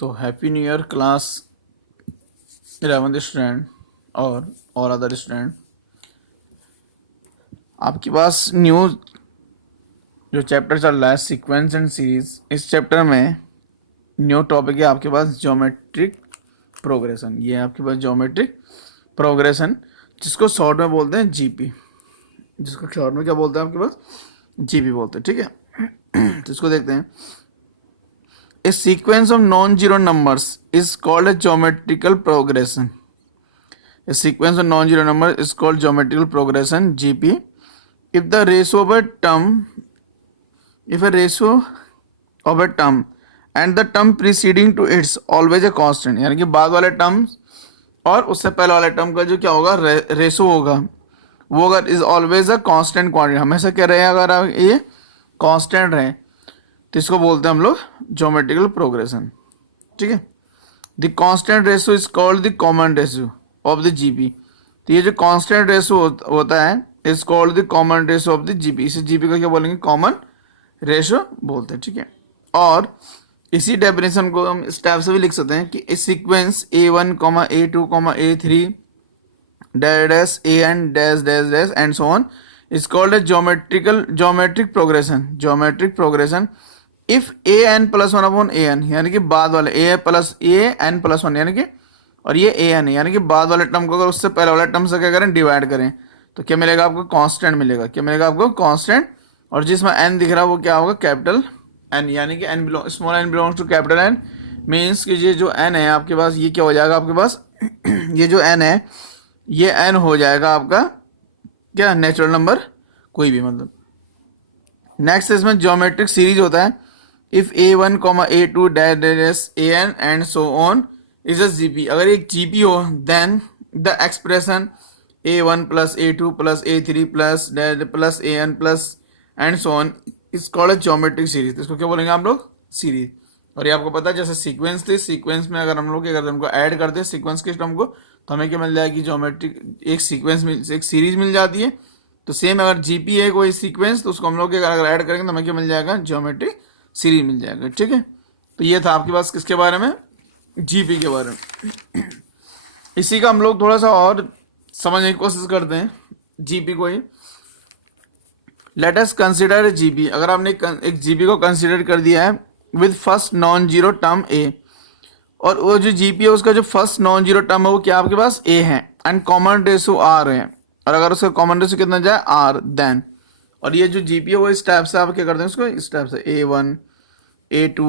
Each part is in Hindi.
तो happy new year class 11th student और अदर स्टूडेंट। आपके पास न्यू जो चैप्टर चल रहा है सीक्वेंस एंड सीरीज, इस चैप्टर में न्यू टॉपिक है आपके पास ज्योमेट्रिक प्रोग्रेशन। ये है आपके पास ज्योमेट्रिक प्रोग्रेशन, जिसको शॉर्ट में बोलते हैं जीपी। जिसको शॉर्ट में क्या बोलते हैं आपके पास? जीपी बोलते हैं, ठीक है। तो इसको देखते हैं। A sequence of non-zero numbers is called a geometrical progression. A sequence of non-zero numbers is called geometrical progression (GP) if the ratio of a term, if a ratio of a term and the term preceding to it's always a constant, यानी कि बाद वाले टर्म्स और उससे पहले वाले टर्म का जो क्या होगा रेशो होगा वो अगर is always a constant quantity, हमेशा क्या रहे अगर ये कांस्टेंट रहे तो इसको बोलते हैं हम लोग ज्योमेट्रिकल प्रोग्रेशन, ठीक है। The constant ratio is called the common ratio of the GP. तो ये जो कांस्टेंट रेशो होता है is called the common ratio of the GP. इसे जीपी का क्या बोलेंगे? कॉमन रेशो बोलते हैं, ठीक है। और इसी डेफिनेशन को हम इस टाइप से भी लिख सकते हैं कि sequence A1, A2, A3 dash AN dash dash dash and so on is called A geometric progression if AN plus one upon AN, यानी कि बाद वाले A plus AN plus one, यानी कि और ये AN है, यानी कि बाद वाले टर्म को अगर उससे पहले वाले टर्म से क्या करें डिवाइड करें तो क्या मिलेगा आपको? कांस्टेंट मिलेगा। क्या मिलेगा आपको? कांस्टेंट। और जिसमें n दिख रहा है वो क्या होगा? कैपिटल n, यानी कि small n belongs to capital n, means कि ये जो n है आपके पास ये क्या हो जाएगा आपके पास? ये जो n है ये n हो जाएगा आपका क्या? नेचुरल नंबर कोई भी, मतलब। नेक्स्ट इसमें ज्योमेट्रिक सीरीज होता है if A1, A2 dash AN and so on is a GP. अगर एक जीपी हो then the expression A1 plus A2 plus A3 plus AN plus and so on is called a geometric series. इसको क्या बोलेंगे आप लोग? सीरीज। और ये आपको पता है जैसे सीक्वेंस थी, सीक्वेंस में अगर हम लोग क्या करते हैं, उनको ऐड करते हैं सीक्वेंस के टर्म को, तो हमें क्या मिल जाएगी? ज्योमेट्रिक एक सीक्वेंस एक सीरीज मिल जाती है। तो सेम अगर जीपी है कोई सीक्वेंस तो उसको हम लोग अगर ऐड करेंगे तो हमें क्या मिल जाएगा? ज्योमेट्रिक सीरीज मिल जाएगा, ठीक है। तो ये था आपके पास किसके बारे में? जीपी के बारे में। इसी का हम लोग थोड़ा सा और समझने की कोशिश करते हैं जीपी को ही। Let us consider GP. अगर आपने एक जीपी को कंसिडर कर दिया है with first non zero term A, और वो जो जीपी है उसका जो फर्स्ट नॉन जीरो टर्म है वो क्या आपके पास? ए है एंड कॉमन रेशो आर है, और अगर उसका कॉमन रेशो कितना जाए? R, then. और ये जो जीपी है वो इस टाइप से आप क्या करते हैं उसको? इस टाइप से A1, A2,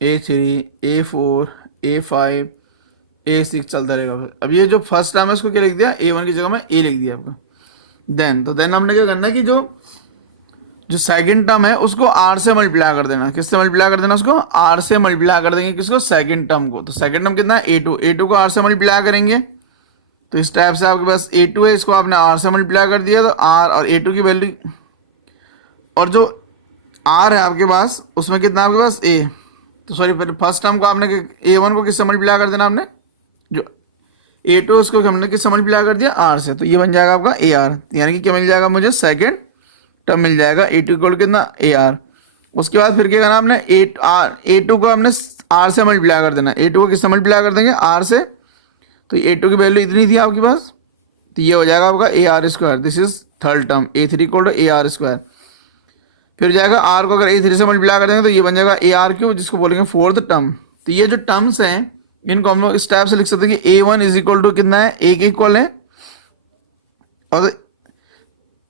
A3, A4, A5, A6 चलता रहेगा। अब ये जो फर्स्ट टर्म है उसको क्या लिख दिया? A1 की जगह में A लिख दिया आपका। देन तो देन हमने क्या करना है कि जो सेकंड टर्म है उसको R से मल्टीप्लाई कर देना। किससे मल्टीप्लाई कर देना? उसको R से मल्टीप्लाई कर देंगे। किसको? सेकंड टर्म को। तो सेकंड टर्म कितना है? A2 को R से मल्टीप्लाई करेंगे। तो इस टाइप से आपके पास A2 है, इसको आपने R से मल्टीप्लाई कर दिया तो R और A2 की वैल्यू, और जो R है आपके पास उसमें कितना आपके पास? A। तो सॉरी, फर्स्ट टर्म को आपने A1 को किससे मल्टीप्लाई कर देना? आपने जो A2 उसको हमने किससे मल्टीप्लाई कर दिया? R से। तो ये बन जाएगा आपका AR, यानी कि क्या मिल जाएगा मुझे? सेकेंड टर्म मिल जाएगा। A2 इक्वल कितना? AR। उसके बाद फिर क्या करना आपने? A2 को हमने R से मल्टीप्लाई कर देना। A2 को किससे मल्टीप्लाई कर देंगे? R से। तो A2 की वैल्यू इतनी थी आपके पास, तो ये हो जाएगा आपका AR square. This is third term A3 equal to AR square. फिर जाएगा R को अगर A3 से मल्टीप्लाई कर देंगे तो ये बन जाएगा AR क्यूब, जिसको बोलेंगे फोर्थ टर्म। तो ये जो टर्म्स हैं इनको हम लोग इस टाइप से लिख सकते हैं कि A1 इज इक्वल टू कितना है? A के इक्वल है, और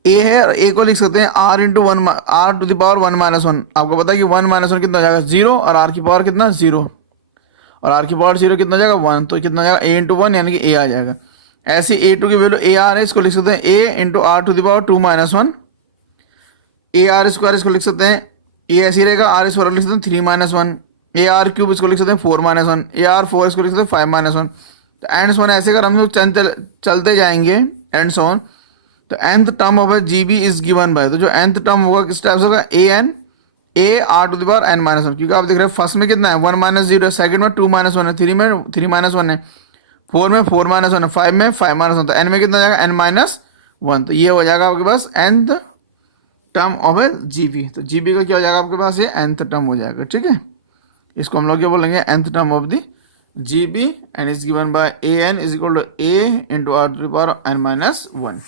A है और A को लिख सकते हैं R into one, R to the power 1 minus 1। आपको पता है कि 1 माइनस 1 कितना हो जाएगा? 0, और R की पावर कितना? 0, और R की पावर 0 कितना हो जाएगा? 1। तो कितना हो जाएगा? A इंटू 1, यानी कि A आ जाएगा। ऐसे A2 की वैल्यू AR है, इसको लिख सकते हैं A into R to the power 2 minus 1। AR square इसको लिख सकते हैं, A ऐसे ही रहेगा, R स्क्वायर लिख सकते हैं 3 माइनस 1। AR क्यूब इसको लिख सकते हैं 4 माइनस 1। AR4 इसको लिख सकते हैं 5 माइनस 1। तो एंड सो ऑन ऐसे अगर हम लोग चलते जाएंगे एंड सो ऑन, तो nth term of GB is given bye, तो जो nth टर्म होगा किस टाइप से होगा? AN AR to the power n minus 1, क्योंकि आप देख रहे हैं फर्स्ट में कितना है? 1 माइनस 0 है, सेकंड में 2 माइनस 1 है, 3 में 3 माइनस 1 है, 4 में 4 माइनस 1 है, 5 में 5 माइनस 1, तो n में कितना जाएगा? n minus 1। तो ये हो जाएगा आपके पास nth टर्म ऑफ जीबी। तो जीबी का क्या हो जाएगा आपके पास? ये nth टर्म हो जाएगा, ठीक है। इसको हम लोग क्या बोलेंगे, nth term of the GB and is given by an is equal to a into R to the power n minus 1।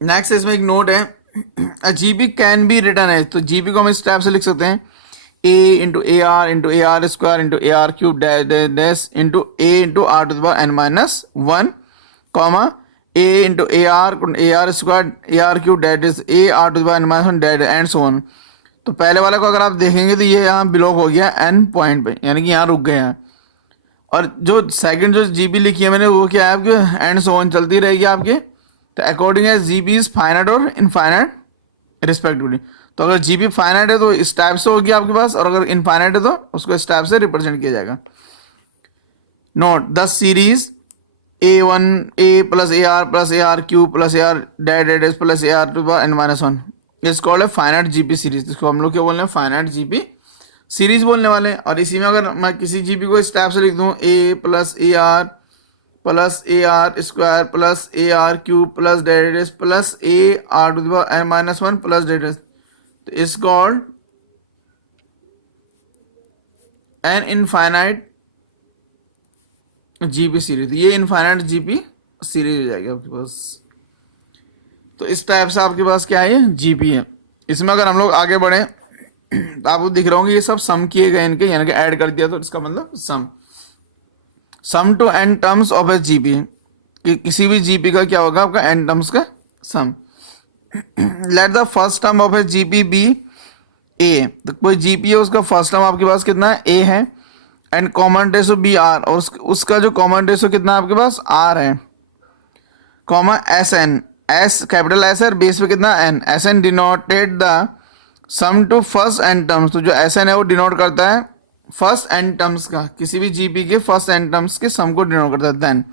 Next इसमें एक नोट है, जीबी कैन बी रिटर्न है, तो जीबी को हम इस टाइप से लिख सकते हैं, A into A R square into A R cube dash into A into R to the power n minus 1 comma A into A R square A R cube dash A R to the power n minus 1 dash and so on. तो पहले वाले को अगर आप देखेंगे तो ये यहाँ बिलोंग हो गया n पॉइंट पे, यानी कि यहाँ रुक गए हैं। और जो सेकंड जो जीबी लिखी है मैंने वो क्या है आपके, एंड सो ऑन चलती रहेगी आपके। तो according as GP is finite और इनफाइनाइट रिस्पेक्टिवली। तो अगर जीबी फाइनाइट है तो इस टाइप से होगी आपके पास, और अगर इनफाइनाइट है तो उसको इस टाइप से रिप्रेजेंट किया जाएगा। Note the series a1 a plus A R cube plus A R dash plus A R to the n minus 1 is called है फाइनाइट जीबी सीरीज। इसको हम लोग क्या बोल रहे हैं, फाइनाइट जीबी सीरीज बोलने वाले हैं। और इसी में अगर मैं किसी जीबी को इस टाइप से लिख दूं, a plus A R square plus A R cube plus dash plus A R to the power n minus 1 plus dash, तो is called an infinite GP series. ये इनफाइनाइट जीबी सीरीज हो जाएगी आपके पास। तो इस टाइप से आपके पास क्या है, जीबी है। इसमें अगर हम लोग आगे बढ़े तो आपको दिख रहा होंगे ये सब सम किए गए इनके, यानी कि ऐड कर दिया, तो इसका मतलब sum to N terms of a GP, कि किसी भी जीबी का क्या होगा आपका एन टर्म्स का sum. Let the first term of a GP be A, तो कोई जीपी है उसका फर्स्ट टर्म आपके पास कितना है, ए है, and common ratio be R, और उसका जो कॉमन रेशो कितना है आपके पास, आर है, comma S N, S capital S है, बेस पे कितना N, S N denoted the sum to first N terms. तो जो एस एन है वो डिनोट करता है फर्स्ट एन टर्म्स का, किसी भी जीपी के फर्स्ट एन टर्म्स के सम को डिनोट करता है देन।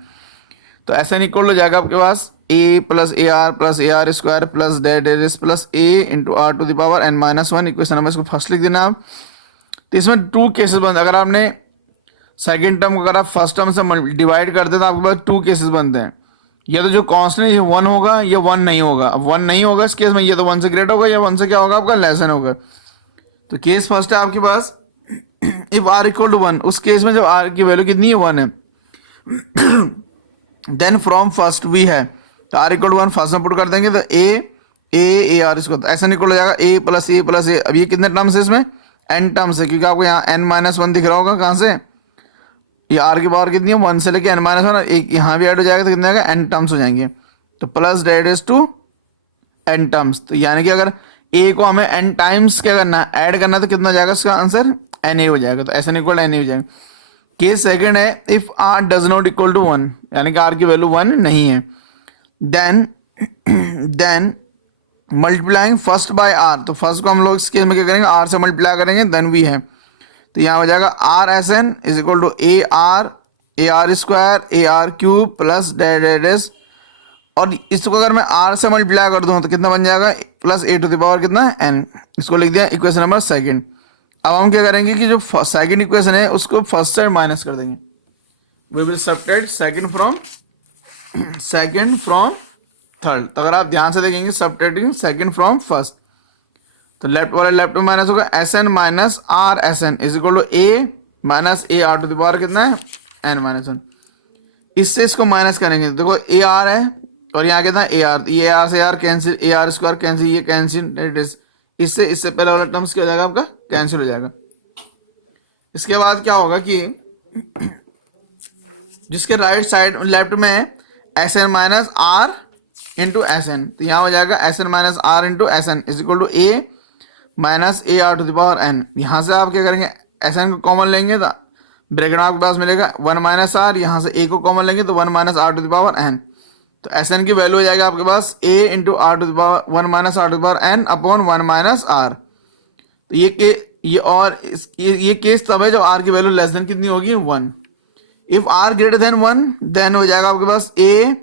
तो एस एन इक्वल हो जाएगा आपके पास A plus A R square plus dash plus A into R to the power n minus 1। Equation number इसको फर्स्ट लिख देना आप। तो इसमें टू केसेस बनते, अगर आपने सेकेंड टर्म को अगर आप फर्स्ट टर्म से डिवाइड करते तो आपके पास टू केसेस बनते हैं, या तो जो कांस्टेंट ये 1 होगा या 1 नहीं होगा। अब 1 नहीं होगा इस केस में, ये तो 1 से ग्रेटर होगा या 1 से क्या होगा आपका लेसन होगा। तो केस फर्स्ट है आपके पास इफ आर इक्वल टू 1, उस केस में जब आर की वैल्यू कितनी है 1 है, देन फ्रॉम फर्स्ट भी है, तो आर इक्वल टू 1 फर्स्ट में पुट कर देंगे तो ए आर इसको, तो ऐसा इक्वल हो जाएगा ए प्लस ए। अब ये कितने टर्म्स है इसमें, एन टर्म्स है, क्योंकि आपको यहाँ n माइनस 1 दिख रहा होगा, कहाँ से, ये आर की पावर कितनी है 1 से लेके n माइनस 1, एक यहाँ भी ऐड हो जाएगा तो कितने आएगा n टर्म्स हो जाएंगे, तो plus dash to n terms. तो यानी कि अगर a को हमें n टाइम्स क्या करना है, ऐड करना है, तो कितना हो जाएगा इसका आंसर na हो जाएगा। तो ऐसा इक्वल na हो जाएगा। केस सेकंड है if r does not equal to 1, यानी कि r की वैल्यू 1 नहीं है, then multiplying first by R, तो फर्स्ट को हम लोग इस केस में क्या करेंगे, r से मल्टीप्लाई करेंगे, देन वी है, तो यहाँ हो जाएगा R S N is equal to A R square A R cube plus dash, और इसको अगर मैं आर से मल्टीप्लाई कर दूँ तो कितना बन जाएगा, plus A to the power कितना एन। इसको लिख दिया इक्वेशन नंबर सेकंड। अब हम क्या करेंगे कि जो सेकंड इक्वेशन है उसको फर्स्ट से माइनस कर देंगे, we will subtract second from third. तो अगर आप ध्यान से देखेंगे सब्ट्रैक्टिंग सेकंड फ्रॉम फर्स्ट, तो लेफ्ट वाले लेफ्ट में माइनस होगा S N minus R S N is equal to A minus A R to the power कितना है एन माइनस 1। इससे इसको माइनस करेंगे तो देखो ए आर है और यहाँ कितना ए आर, ये आर से R cancel, A R square cancel, ये कैंसिल, इससे पहले वाला टर्म्स क्या हो जाएगा आपका कैंसिल हो जाएगा। इसके बाद क्या होगा कि जिसके राइट साइड लेफ्ट में S N minus R into S N, तो यहाँ हो जाएगा S N minus R into S N is equal to A minus A R to the power N. यहाँ से आप क्या करेंगे, एस एन को कॉमन लेंगे तो ब्रैकेट में आपके पास मिलेगा 1 माइनस आर, यहाँ से ए को कॉमन लेंगे तो 1 minus R to the power N, तो एस एन की वैल्यू हो जाएगा आपके पास A into R to the power 1 minus R to the power N upon 1 minus R. तो ये केस तब है जब आर की वैल्यू लेस देन कितनी होगी 1। If R greater than 1 then हो जाएगा आपके पास A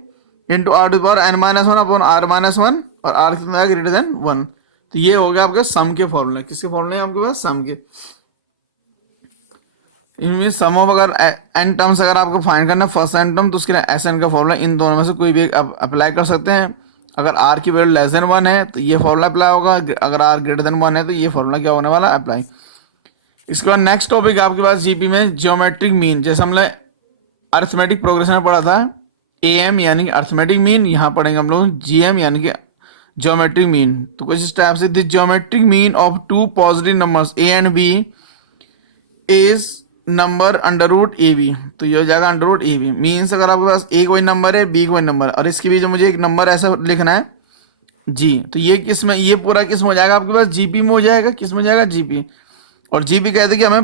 into R to the power N minus 1 upon R minus 1, और आर कितना आएगा ग्रेटर देन 1। तो ये हो गया आपके सम के फॉर्मूले। किसके फॉर्मूले हैं आपके पास, सम के। इनमें सम ऑफ अगर एन टर्म्स अगर आपको फाइंड करना है फर्स्ट एन टर्म, तो उसके लिए एस एन का फॉर्मूला इन दोनों में से कोई भी अप्लाई कर सकते हैं। अगर आर की वैल्यू लेस देन 1 है तो ये फॉर्मूला अप्लाई होगा, अगर आर ग्रेटर देन 1 है तो ये फॉर्मूला क्या होने वाला अप्लाई। इसके बाद नेक्स्ट टॉपिक आपके पास जीपी में ज्योमेट्रिक मीन, जैसे हमने अरिथमेटिक प्रोग्रेशन में पढ़ा था एएम यानी कि अरिथमेटिक मीन, यहाँ पढ़ेंगे हम लोग जीएम यानी कि ज्योमेट्रिक मीन। तो कुछ इस टाइप से the geometric mean of two positive numbers A and B is number under root A B. तो ये हो जाएगा under root A B. Means अगर आपके पास ए कोई नंबर है बी कोई नंबर है और इसके बीच में मुझे एक नंबर ऐसा लिखना है जी, तो ये किस में, ये पूरा किस में हो जाएगा आपके पास जीपी में हो जाएगा। किस में हो जाएगा जीपी। और जीपी कहते हैं कि हमें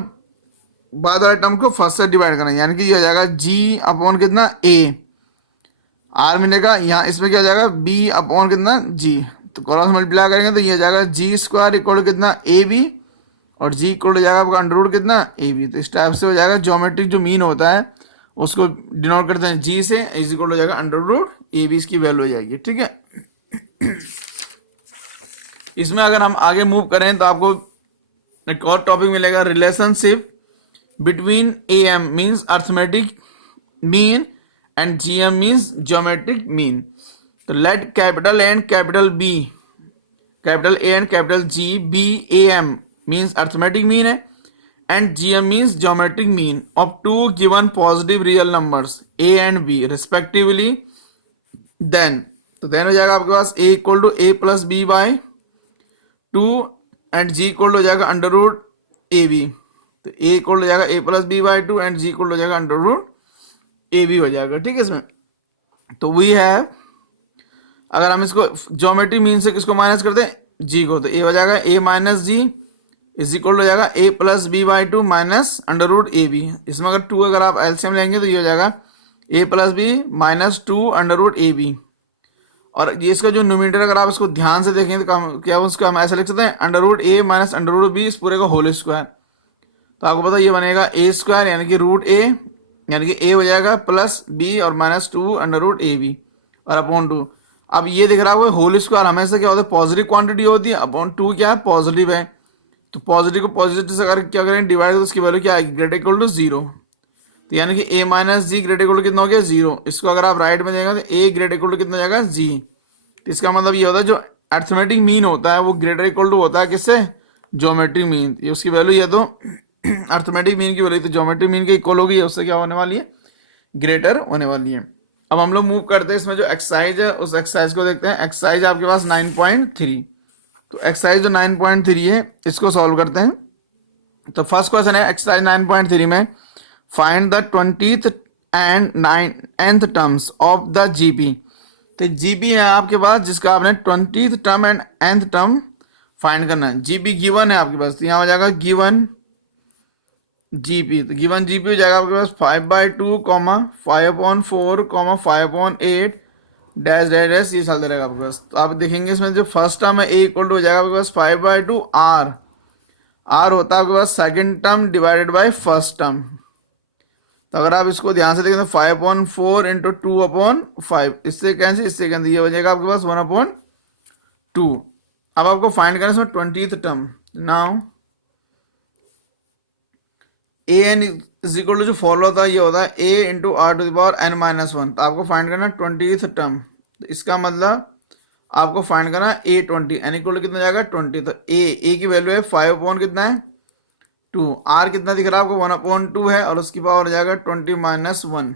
बाद वाले टर्म को फर्स्ट से डिवाइड करना है, यानी कि ये हो जाएगा जी अपॉन कितना ए आर मिलेगा, यहाँ इसमें क्या हो जाएगा बी अपॉन कितना जी। तो क्रॉस मल्टीप्लाई करेंगे तो ये हो जाएगा जी स्क्वायर इक्वल कितना ए बी और जी इक्वल हो जाएगा आपका अंडर रूट कितना ए बी। तो इस टाइप से हो जाएगा ज्योमेट्रिक जो मीन होता है उसको डिनोट करते हैं जी से, इज इक्वल हो जाएगा अंडर रूट ए बी, इसकी वैल्यू हो जाएगी। ठीक है, इसमें अगर हम आगे मूव करें तो आपको एक और टॉपिक मिलेगा relationship between A M means arithmetic mean and G M means geometric mean. तो let capital and capital B, capital A and capital G B A M means arithmetic mean है and G M means geometric mean of two given positive real numbers A and B respectively. Then तो देन हो जाएगा आपके पास A equal to A plus B by two and G equal हो जाएगा अंडर रूट ए बी। तो ए इक्वल हो जाएगा A plus B by two and G equal हो जाएगा अंडर रूट ए बी हो जाएगा। ठीक है, इसमें तो वी है अगर हम इसको ज्योमेट्री मीन से किसको माइनस करते हैं जी को, तो ए हो जाएगा A minus G is equal हो जाएगा A plus B by two minus under root A B. इसमें अगर टू अगर आप एलसीएम लेंगे तो ये हो जाएगा A plus B minus two under root A B. और ये इसका जो न्यूमरेटर अगर आप इसको ध्यान से देखें तो क्या उसको हम ऐसा लिख सकते हैं अंडर रूट ए माइनस अंडर रूट बी इस पूरे का होल स्क्वायर। तो आपको पता ये बनेगा ए स्क्वायर यानी कि रूट ए यानी कि ए हो जाएगा प्लस बी और minus two under root A B और अपॉन टू। अब ये दिख रहा है होल स्क्वायर हमेशा क्या होता है पॉजिटिव क्वांटिटी होती है, अपॉन टू क्या है पॉजिटिव है। तो पॉजिटिव को पॉजिटिव से अगर क्या करें डिवाइड तो उसकी वैल्यू क्या आएगी ग्रेटर इक्वल टू जीरो। तो यानी कि A minus G greater equal to कितना हो गया जीरो। इसको अगर आप राइट में देंगे तो ए ग्रेटर इक्वल टू कितना हो जाएगा जी। तो इसका मतलब ये होता है जो अर्थमेटिक मीन होता है वो ग्रेटर इक्वल टू होता है किससे ज्योमेट्रिक मीन। ये उसकी वैल्यू ये तो अर्थमेटिक मीन की वैल्यू तो ज्योमेट्रिक मीन के इक्वल होगी, उससे क्या होने वाली है ग्रेटर होने वाली है। अब हम लोग मूव करते हैं इसमें जो एक्सरसाइज है उस एक्सरसाइज को देखते हैं। एक्सरसाइज आपके पास 9.3। तो एक्सरसाइज जो 9.3 है इसको सॉल्व करते हैं। तो फर्स्ट क्वेश्चन है एक्सरसाइज 9.3 में find the 20th and 9th terms of the GP. तो जीपी है आपके पास जिसका आपने 20th term and nth term find करना है। जीपी गिवन है आपके पास, तो यहाँ हो जाएगा गिवन जीपी। तो गिवन जीपी हो जाएगा आपके पास 5/2 5/4 5/8 डैश डैश डैश ये चलता रहेगा आपके पास। तो आप देखेंगे इसमें जो फर्स्ट टर्म है ए इक्वल टू हो जाएगा आपके पास 5/2 आर। आर होता है आपके पास second term divided by first term. तो अगर आप इसको ध्यान से देखें तो 5/4 इंटू 2/5 इससे कैंसिल इससे कैंसिल ये हो जाएगा आपके पास 1/2। अब आपको फाइंड करना है इसमें 20th term. Now A N is equal to जो फॉलो होता है ये होता है A into R to the power N minus one. तो आपको फाइंड करना 20th टर्म। तो इसका मतलब आपको फाइंड करना ए 20 एन इक्वल टू कितना जाएगा 20। तो ए की वैल्यू है 5 कितना है 2। आर कितना दिख रहा है आपको 1/2 है और उसकी पावर हो जाएगा 20 माइनस 1।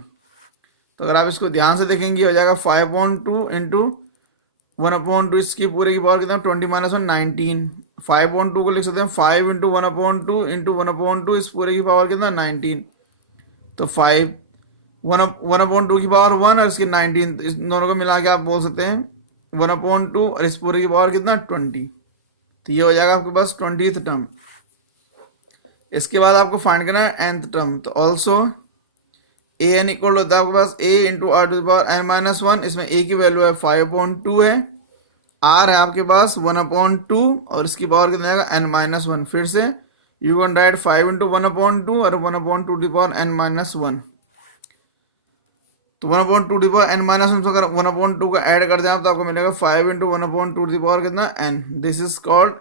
तो अगर आप इसको ध्यान से देखेंगे हो जाएगा 5/2 इंटू 1/2 इसकी पूरे की पावर कितना 20 माइनस 1 19। 5/2 को लिख सकते हैं 5 इंटू 1/2 इंटू 1/2 इस पूरे की पावर कितना 19। तो 5 1/2 की पावर 1 और इसकी 19 इस दोनों को मिला के आप बोल सकते हैं 1/2 और इस पूरे की पावर कितना 20। तो ये हो जाएगा आपके पास 20th टर्म। इसके बाद आपको फाइंड करना है nth टर्म। तो ऑल्सो ए एन इक्वल होता है आपके पास A into R to the power N minus 1। इसमें ए की वैल्यू है 5/2 है, आर है आपके पास 1/2 और इसकी पावर कितना जाएगा एन माइनस 1। फिर से यू कैन राइट 5 इंटू 1/2 और 1/2 to the power N minus 1। तो 1/2 to the power N minus 1 अगर 1/2 को ऐड कर दें तो आपको मिलेगा 5 इंटू 1/2 टू द पावर कितना N. This is called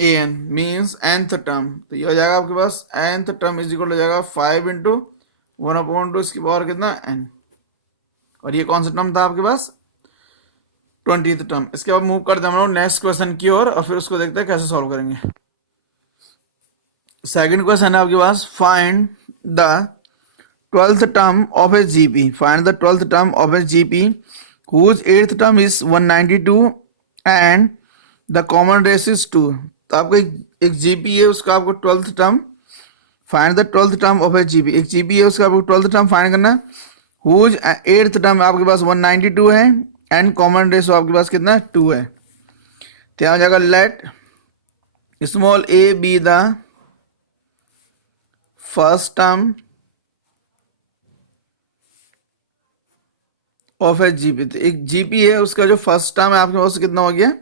A N means nth term. तो ये हो जाएगा आपके पास nth टर्म इज इक्वल हो जाएगा 5 इंटू 1/2 इसकी पावर कितना n। और ये कौन सा टर्म था आपके पास 20th टर्म। इसके बाद मूव करते हैं हम लोग नेक्स्ट क्वेश्चन की ओर और फिर उसको देखते हैं कैसे सॉल्व करेंगे। सेकंड क्वेश्चन है आपके पास, find the 12th term of a GP. Find the 12th term of a GP whose 8th term is 192 and the common race is 2. तो आपको एक GP है, उसका आपको 12th term find the 12th term of a GP. एक GP है, उसका आपको 12th term फाइंड करना है. whose 8th term आपके पास 192 है एंड कॉमन रेशो आपके पास कितना है, 2 है. तो यहाँ हो जाएगा let small a B the first term of a GP. तो एक जीपी है, उसका जो फर्स्ट टर्म है आपके पास कितना हो गया,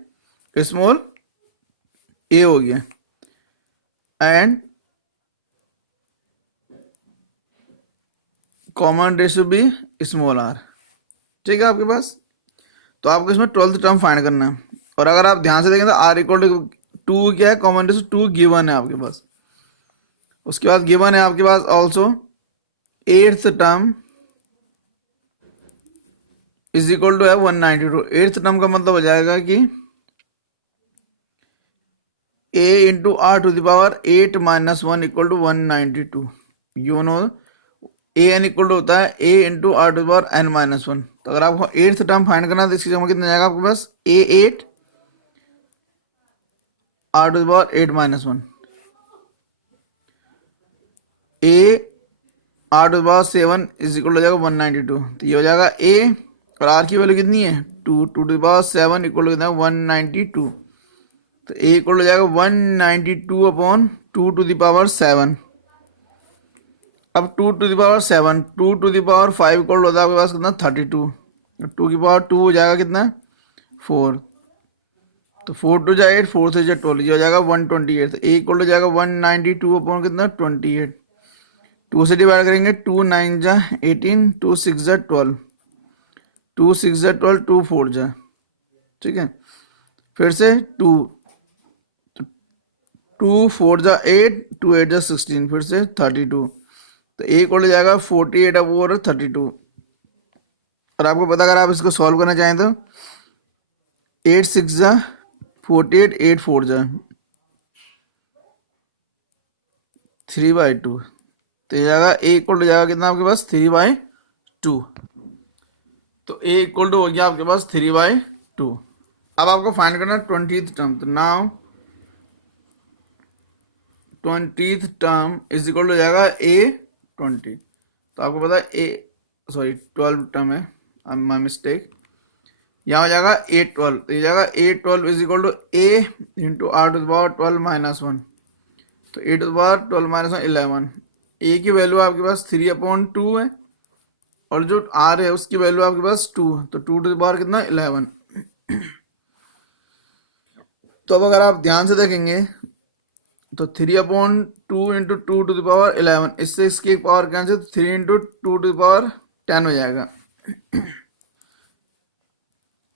स्मॉल ए हो गया एंड कॉमन रेशियो भी स्मॉल आर. ठीक है आपके पास. तो आपको इसमें 12th टर्म फाइंड करना है. और अगर आप ध्यान से देखें तो आर इक्वल टू 2 क्या है, कॉमन रेशियो 2 गिवन है आपके पास. उसके बाद गिवन है आपके पास also 8th term is equal to है 192. 8th टर्म का मतलब हो जाएगा कि a into R to the power 8 minus 1 equal to 192. You know A N equal to होता है a into R to the power n minus 1. तो अगर आपको 8th टर्म फाइंड करना है तो इसकी जगह कितना जाएगा आपके पास, a8 R to the power 8 minus 1, a R to the power 7 is equal हो जाएगा 192. तो ये हो जाएगा a और आर की वैल्यू कितनी है, 2 टू द पावर 7 इक्वल कितना है 192. तो ए इक्वल हो जाएगा 192 अपॉन 2 टू द पावर 7. अब 2 to the power 7, 2 to the power 5 equal होता है आपके पास कितना 32. 2 की पावर 2 हो जाएगा कितना 4. तो 4 टू जा 8, 4 से जा 12, ये हो जाएगा 128. तो ए इक्वल हो जाएगा 192 अपॉन कितना 28. 2 से डिवाइड करेंगे, 2 9 जा 18, 2 6 जा 12, 2 6 जा 12, 2 4 जा. ठीक है, फिर से 2, 2 4 जा 8, 2 8 जा 16, फिर से 32. तो एक हो जाएगा 48 अपॉन 32. और आपको पता अगर आप इसको सॉल्व करना चाहें तो 8 6 जा 48, 8 4 जा 3/2. तो ये जाएगा ए इक्वल हो जाएगा कितना आपके पास 3/2. तो ए इक्वल टू हो गया आपके पास 3/2. अब आपको फाइंड करना है 20th टर्म. तो now 20th term is equal हो जाएगा a20. तो आपको पता है सॉरी 12 टर्म है, माई मिस्टेक. यहाँ हो जाएगा a12. तो ये जाएगा a12 is equal to a into R to the power 12 minus 1. तो a to the power 12 minus 1 11. a की वैल्यू आपके पास 3/2 है और जो r है उसकी वैल्यू आपके पास 2. तो 2 टू द पावर कितना 11. तो अब अगर आप ध्यान से देखेंगे तो 3/2 इंटू 2 टू द पावर 11, इससे इसकी power cancel, 3 into 2 to the power 10 हो जाएगा.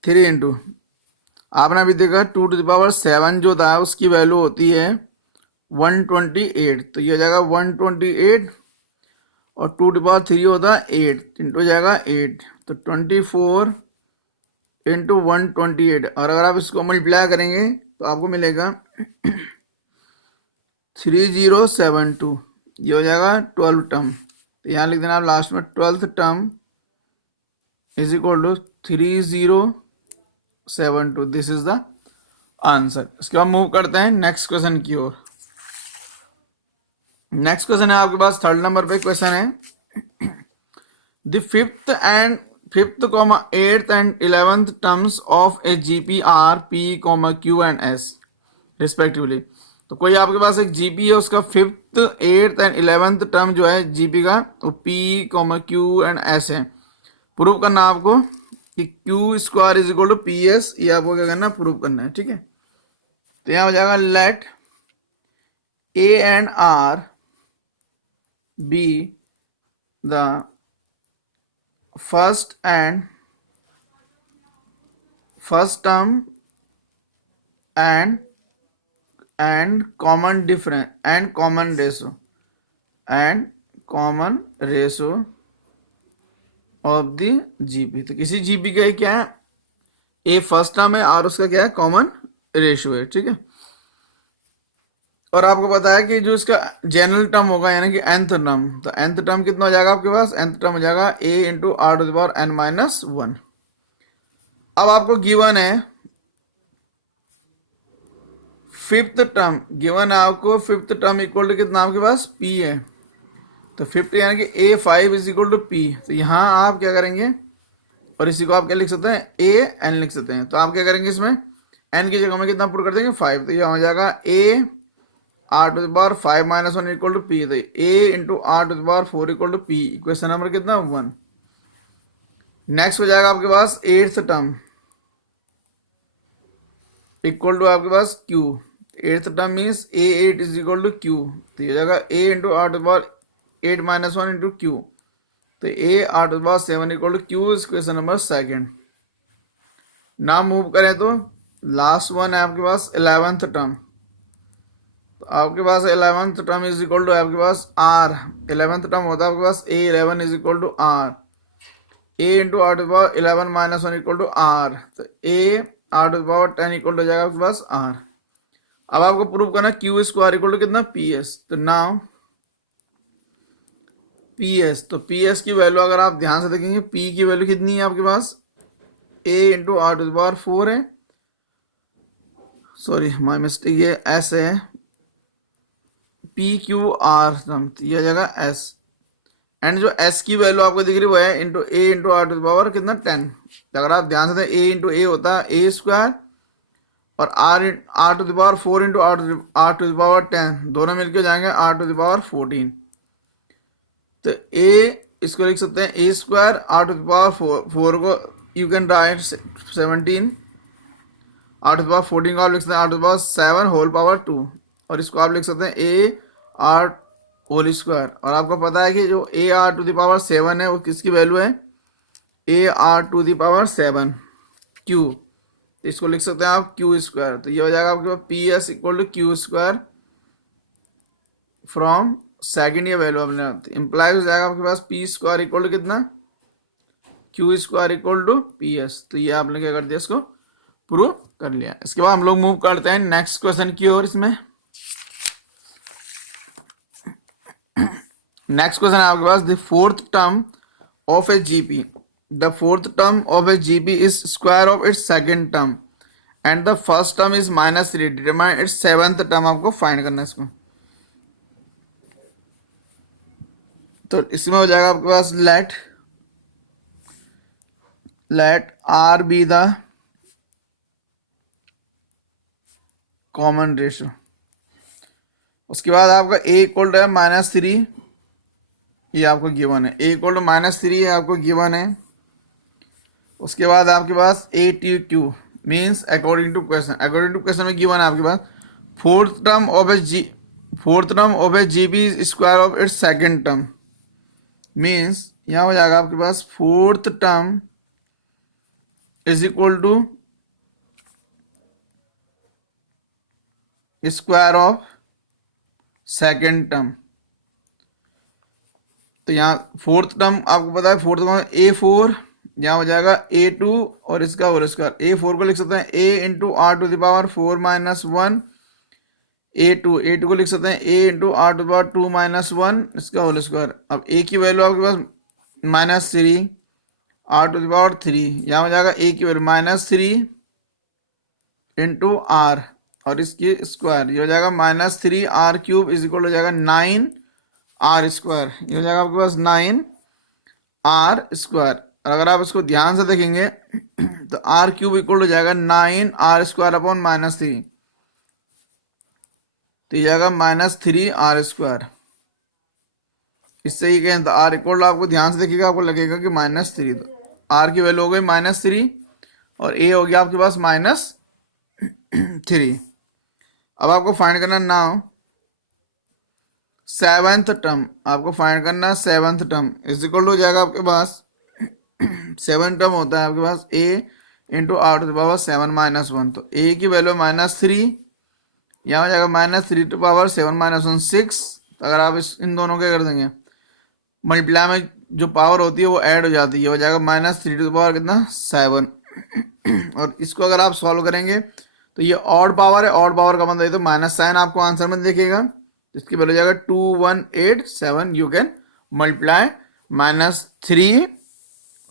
3 इंटू आपने अभी देखा 2 टू द पावर 7 जो था उसकी वैल्यू होती है 128. तो ये हो जाएगा 128 और 2 टू पावर 3 होता है 8, इंटू जाएगा 8. तो 24 इंटू 128. और अगर आप इसको मल्टीप्लाई करेंगे तो आपको मिलेगा 3072. ये हो जाएगा 12 टर्म. तो यहाँ लिख देना आप लास्ट में 12th term is equal to 3072. This is the answer. इसके बाद मूव करते हैं नेक्स्ट क्वेश्चन की ओर. नेक्स्ट क्वेश्चन है आपके पास 3rd नंबर पे क्वेश्चन है. The 5th and 5th, 8th and 11th terms of a GP are P, Q and S respectively. तो कोई आपके पास एक जीपी है, उसका 5th, 8th and 11th term जो है जीपी का वो P, Q एंड S है. प्रूव करना आपको कि Q square is equal to PS. ये आपको क्या करना है, प्रूव करना है. ठीक है, तो यहाँ हो जाएगा let A and R be the first term and common difference and common ratio of the GP. तो किसी GP का क्या है, ए फर्स्ट टर्म है और उसका क्या है कॉमन रेशियो है. ठीक है, और आपको पता है कि जो इसका जनरल टर्म होगा यानी कि nth टर्म, तो nth टर्म कितना हो जाएगा आपके पास, nth टर्म हो जाएगा a into R to the power n minus 1। अब आपको गिवन है फिफ्थ टर्म, गिवन है आपको फिफ्थ टर्म इक्वल टू कितना आपके पास p है, तो फिफ्थ यानी कि a5 is equal to p। तो यहाँ आप क्या करेंगे, और इसी को आप क्या लिख सकते हैं, a n लिख सकते हैं। तो आप क्या करेंगे, इसमें n की जगह में कितना पुट कर देंगे 5, तो यह हो जाएगा a R to the power 5 minus 1 equal to P, तो a into R to the power 4 equal to P, equation number कितना 1। नेक्स्ट हो जाएगा आपके पास एट्थ टर्म इक्वल टू आपके पास q, eighth term means a8 is equal to q, तो ये हो जाएगा a into R to the power 8 minus 1 into q, तो a R to the power 7 equal to q is question number second. नाम मूव करें तो लास्ट वन है आपके पास 11th टर्म, तो आपके पास 11th term is equal to आपके पास r, 11th टर्म होता है आपके पास a11 is equal to r, a into R to the power 11 minus 1 equal to r, तो a R to the power 10 equal to हो जाएगा आपके पास r। अब आपको प्रूव करना क्यू स्क्वायर इक्वल टू कितना ps, तो नाउ ps, तो ps की वैल्यू अगर आप ध्यान से देखेंगे p की वैल्यू कितनी है आपके पास a into R to the power 4 है, सॉरी माई मिस्टेक, ये s है, पी क्यू आर यह जगह s, एंड जो s की वैल्यू आपको दिख रही है वो है into a into R to the power कितना 10। अगर आप ध्यान से दें a इंटू ए होता है a स्क्वायर, और R to the power 4 into R to the power 10 दोनों मिलके हो जाएंगे आर टू द पावर 14। तो a इसको लिख सकते हैं a square R to the power 4 को you can write 17, R to the power 14 को आप लिख सकते हैं R to the power 7 whole power 2, और इसको आप लिख सकते हैं a आर होल स्क्वायर। और आपको पता है कि जो a R to the power 7 है वो किसकी वैल्यू है, a R to the power 7 q, तो इसको लिख सकते हैं आप क्यू स्क्वायर। तो ये हो जाएगा आपके पास P S equal to Q square from second, ये वैल्यू आपने इंप्लाई हो जाएगा आपके पास पी स्क्वायर इक्वल टू कितना Q square equal to P S. तो ये आपने क्या कर दिया, इसको प्रूव कर लिया। इसके बाद हम लोग मूव करते हैं नेक्स्ट क्वेश्चन की ओर। इसमें नेक्स्ट क्वेश्चन है आपके पास the fourth term of a GP, the fourth term of a GP is square of its second term and the first term is -3, determine its seventh term. आपको फाइंड करना है इसको। तो इसमें हो जाएगा आपके पास let R be the common ratio. उसके बाद आपका a इक्वल टू है -3, ये आपको गिवन है, a इक्वल टू -3 है आपको गिवन है। उसके बाद आपके पास A T Q means according to question में गिवन है आपके पास fourth term of a G P square of its second term, means यहाँ हो जाएगा आपके पास fourth term is equal to square of second term. तो यहाँ फोर्थ टर्म आपको पता है, फोर्थ टर्म a4, यहाँ हो जाएगा a2 और इसका होल स्क्वायर। a4 को लिख सकते हैं a into R to the power 4 minus 1, a2 को लिख सकते हैं a into R to the power 2 minus 1 इसका होल स्क्वायर। अब a की वैल्यू आपके पास -3 आर टू द पावर 3, यहाँ हो जाएगा a की वैल्यू -3 इंटू आर और इसकी स्क्वायर, ये हो जाएगा -3 आर क्यूब इज इक्वल हो जाएगा 9 आर स्क्वायर, ये हो जाएगा आपके पास 9 आर स्क्वायर। अगर आप इसको ध्यान से देखेंगे तो आर क्यूब इक्वल हो जाएगा 9 आर स्क्वायर अपॉन -3, तो ये जाएगा -3 आर स्क्वायर। इससे ही कहें तो आर इक्वल आपको ध्यान से देखिएगा, आपको लगेगा कि -3, तो आर की वैल्यू हो गई -3 और ए हो गया आपके पास -3। अब आपको फाइंड करना नाउ सेवेंथ टर्म, आपको फाइंड करना सेवेंथ टर्म इज इक्वल हो जाएगा आपके पास 7 टर्म होता है आपके पास a into R to the power 7 minus 1, तो a की वैल्यू -3, यहाँ हो जाएगा -3 टू पावर 7 माइनस 1 6। तो अगर आप इन दोनों के कर देंगे मल्टीप्लाई में जो पावर होती है वो ऐड हो जाती है, हो जाएगा -3 टू द पावर कितना 7। और इसको अगर आप सॉल्व करेंगे तो ये ऑड पावर है, ऑड पावर का मतलब ये तो माइनस साइन आपको आंसर में दिखेगा, इसकी वैल्यू हो जाएगा 2187। You can multiply -3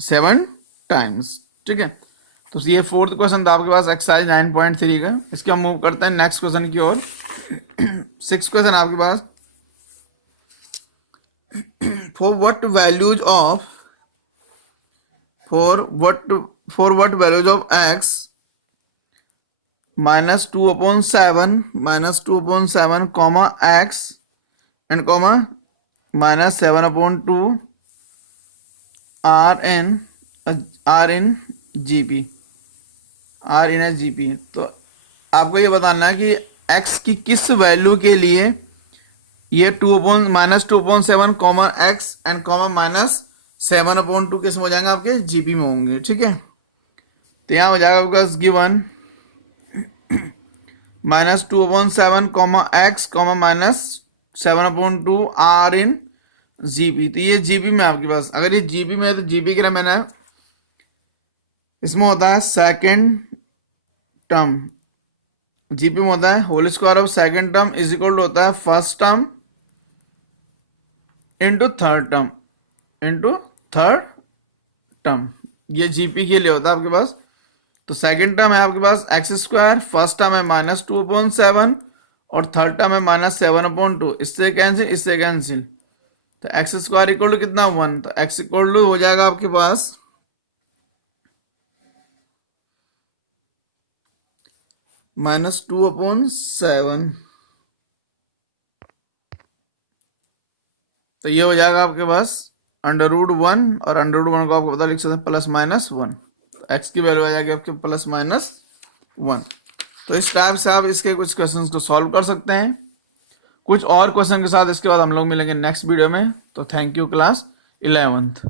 7 times. ठीक है, तो ये फोर्थ क्वेश्चन था आपके पास एक्सरसाइज 9.3 का। इसके हम मूव करते हैं नेक्स्ट क्वेश्चन की ओर। 6 क्वेश्चन आपके पास, for what values of x -2/7 comma x and comma -7/2 are in GP, are in GP. तो आपको ये बताना है कि x की किस वैल्यू के लिए ये -2/7 कॉमा x एंड कॉमा -7/2 किस में हो जाएंगे, आपके जीपी में होंगे। ठीक है, तो यहाँ हो जाएगा आपका given -2/7 comma x comma -7/2 are in GP. तो ये जीपी में आपके पास, अगर ये जीपी में है तो जीपी के लिए मैंने इसमें होता है सेकेंड टर्म, जीपी में होता है whole square of second term is equal to होता है first term into third term. ये जीपी के लिए होता है आपके पास। तो सेकेंड टर्म है आपके पास x², फर्स्ट टर्म है -2/7 और थर्ड टर्म है -7/2। इससे कैंसिल, तो x² इक्वल टू कितना 1, तो x इक्वल टू हो जाएगा आपके पास -2/7। तो ये हो जाएगा आपके पास √1 और √1 को आपको पता लिख सकते हैं +-1। तो x की वैल्यू आ जाएगी आपके +-1। तो इस टाइप से आप इसके कुछ क्वेश्चंस को सॉल्व कर सकते हैं। कुछ और क्वेश्चन के साथ इसके बाद हम लोग मिलेंगे नेक्स्ट वीडियो में। तो थैंक यू क्लास 11th।